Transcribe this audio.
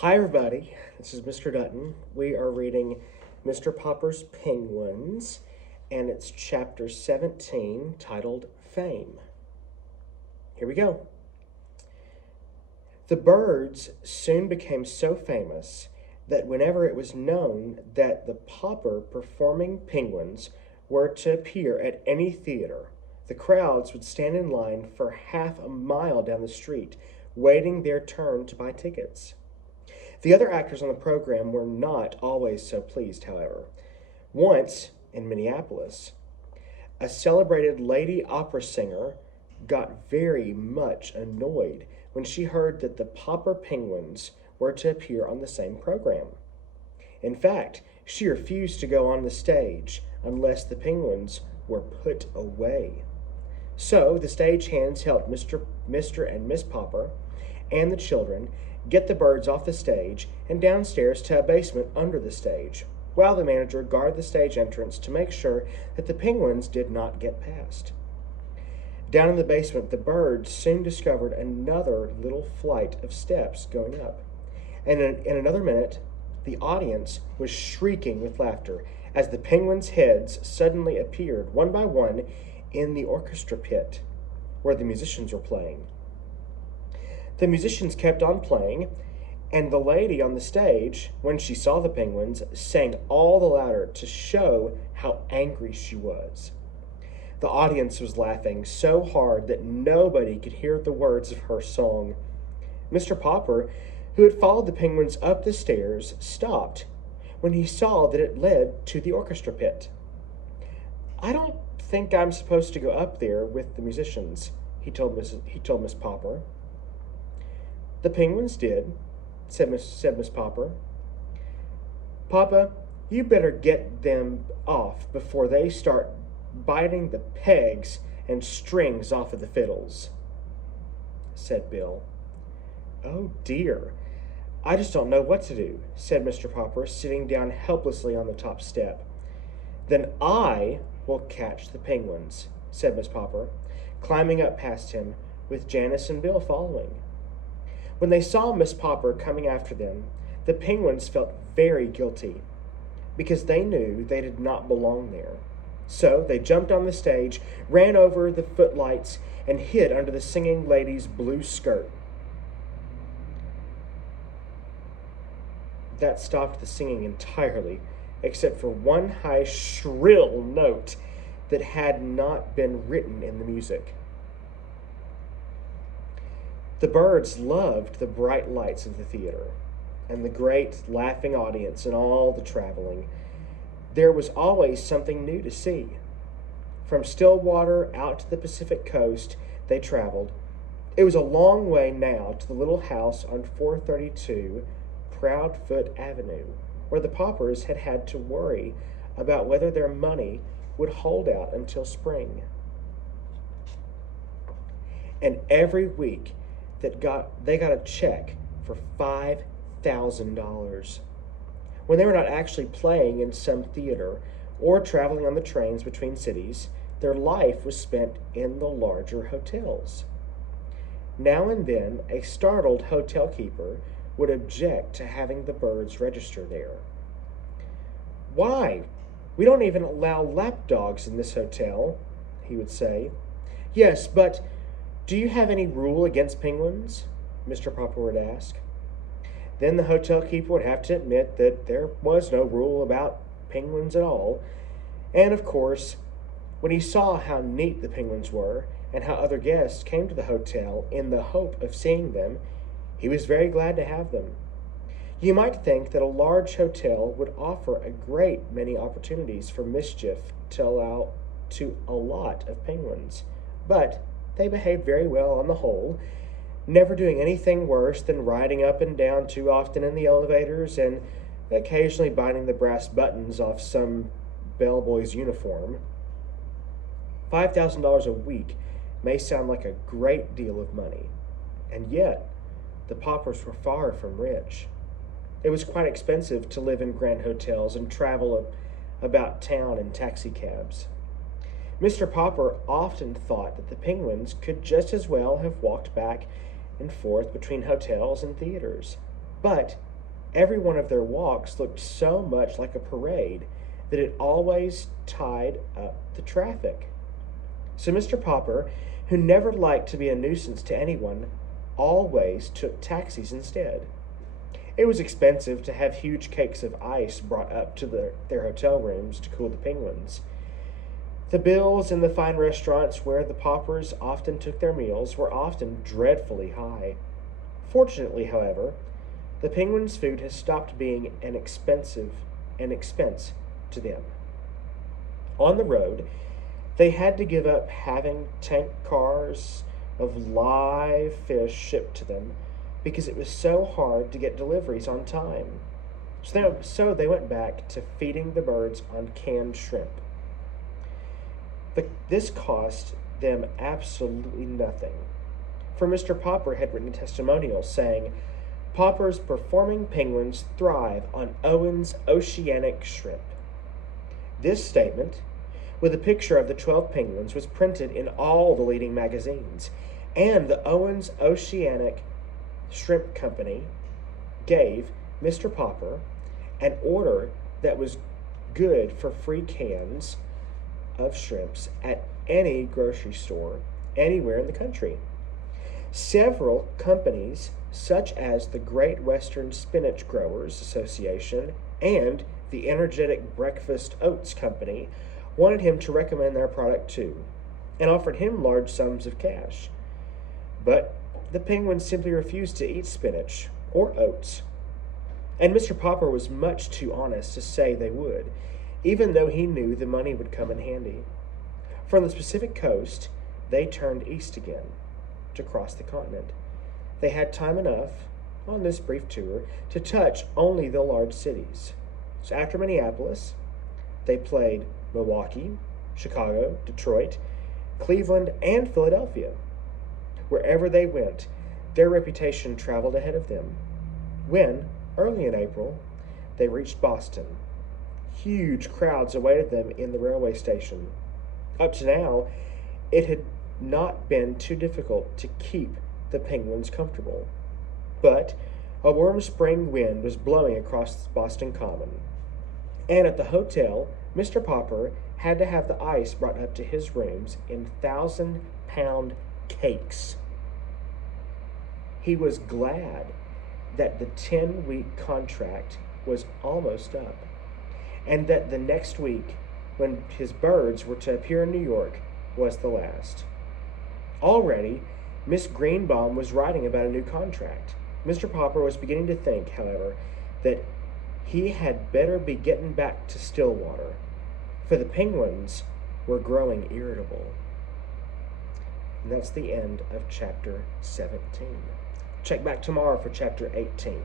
Hi, everybody. This is Mr. Dutton. We are reading Mr. Popper's Penguins, and it's chapter 17 titled Fame. Here we go. The birds soon became so famous that whenever it was known that the Popper performing penguins were to appear at any theater, the crowds would stand in line for half a mile down the street, waiting their turn to buy tickets. The other actors on the program were not always so pleased, however. Once, in Minneapolis, a celebrated lady opera singer got very much annoyed when she heard that the Popper Penguins were to appear on the same program. In fact, she refused to go on the stage unless the penguins were put away. So the stagehands helped Mr. and Miss Popper and the children get the birds off the stage and downstairs to a basement under the stage, while the manager guarded the stage entrance to make sure that the penguins did not get past. Down in the basement, the birds soon discovered another little flight of steps going up. And in another minute, the audience was shrieking with laughter as the penguins' heads suddenly appeared one by one in the orchestra pit where the musicians were playing. The musicians kept on playing, and the lady on the stage, when she saw the penguins, sang all the louder to show how angry she was. The audience was laughing so hard that nobody could hear the words of her song. Mr. Popper, who had followed the penguins up the stairs, stopped when he saw that it led to the orchestra pit. "I don't think I'm supposed to go up there with the musicians," he told Miss Popper. "The penguins did," said Miss Popper. "Papa, you better get them off before they start biting the pegs and strings off of the fiddles," said Bill. "Oh dear, I just don't know what to do," said Mr. Popper, sitting down helplessly on the top step. "Then I will catch the penguins," said Miss Popper, climbing up past him, with Janice and Bill following. When they saw Miss Popper coming after them, the penguins felt very guilty because they knew they did not belong there. So they jumped on the stage, ran over the footlights, and hid under the singing lady's blue skirt. That stopped the singing entirely, except for one high, shrill note that had not been written in the music. The birds loved the bright lights of the theater and the great laughing audience and all the traveling. There was always something new to see. From Stillwater out to the Pacific coast they traveled. It was a long way now to the little house on 432 Proudfoot Avenue, where the Poppers had had to worry about whether their money would hold out until spring. And every week they got a check for $5,000. When they were not actually playing in some theater or traveling on the trains between cities, their life was spent in the larger hotels. Now and then, a startled hotel keeper would object to having the birds register there. "Why? We don't even allow lapdogs in this hotel," he would say. "Yes, but do you have any rule against penguins?" Mr. Popper would ask. Then the hotel keeper would have to admit that there was no rule about penguins at all. And of course, when he saw how neat the penguins were and how other guests came to the hotel in the hope of seeing them, he was very glad to have them. You might think that a large hotel would offer a great many opportunities for mischief to a lot of penguins, but they behaved very well on the whole, never doing anything worse than riding up and down too often in the elevators and occasionally biting the brass buttons off some bellboy's uniform. $5,000 a week may sound like a great deal of money, and yet the Poppers were far from rich. It was quite expensive to live in grand hotels and travel about town in taxicabs. Mr. Popper often thought that the penguins could just as well have walked back and forth between hotels and theaters. But every one of their walks looked so much like a parade that it always tied up the traffic. So Mr. Popper, who never liked to be a nuisance to anyone, always took taxis instead. It was expensive to have huge cakes of ice brought up to their hotel rooms to cool the penguins. The bills in the fine restaurants where the Poppers often took their meals were often dreadfully high. Fortunately, however, the penguins' food has stopped being an expense to them. On the road, they had to give up having tank cars of live fish shipped to them because it was so hard to get deliveries on time. So they went back to feeding the birds on canned shrimp. But this cost them absolutely nothing. For Mr. Popper had written a testimonial saying, Popper's performing penguins thrive on Owen's oceanic shrimp. This statement, with a picture of the 12 penguins, was printed in all the leading magazines, and the Owen's Oceanic Shrimp Company gave Mr. Popper an order that was good for free cans of shrimps at any grocery store anywhere in the country. Several companies, such as the Great Western Spinach Growers Association and the Energetic Breakfast Oats Company, wanted him to recommend their product too, and offered him large sums of cash. But the penguins simply refused to eat spinach or oats, and Mr. Popper was much too honest to say they would, even though he knew the money would come in handy. From the Pacific coast, they turned east again to cross the continent. They had time enough on this brief tour to touch only the large cities. So after Minneapolis, they played Milwaukee, Chicago, Detroit, Cleveland, and Philadelphia. Wherever they went, their reputation traveled ahead of them. When, early in April, they reached Boston, huge crowds awaited them in the railway station. Up to now, it had not been too difficult to keep the penguins comfortable. But a warm spring wind was blowing across Boston Common, and at the hotel, Mr. Popper had to have the ice brought up to his rooms in 1,000-pound cakes. He was glad that the 10-week contract was almost up, and that the next week, when his birds were to appear in New York, was the last. Already, Miss Greenbaum was writing about a new contract. Mr. Popper was beginning to think, however, that he had better be getting back to Stillwater, for the penguins were growing irritable. And that's the end of chapter 17. Check back tomorrow for chapter 18.